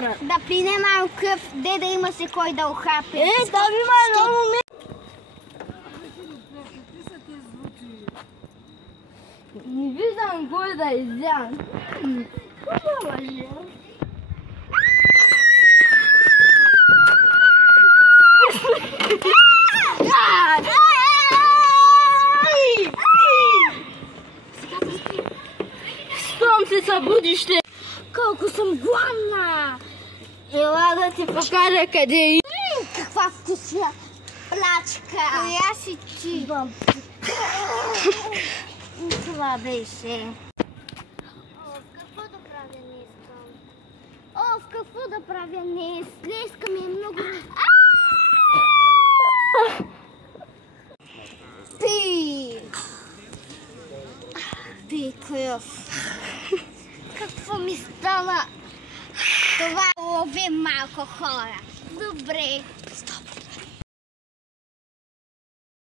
Добре. Да пине малко кръв, да има се кой да охапе. Там има едно момент. Не виждам кой да изям. Какво лъжи? Щом се събудиш, колко съм гладна! Ела да ти покажа къде е. Каква вкусна плачка! Коя си ти? Това беше. Какво да правя не искам? Какво да правя не искам е много... Пи кръв. Какво ми стана? Това лови малко хора. Добре. Стоп.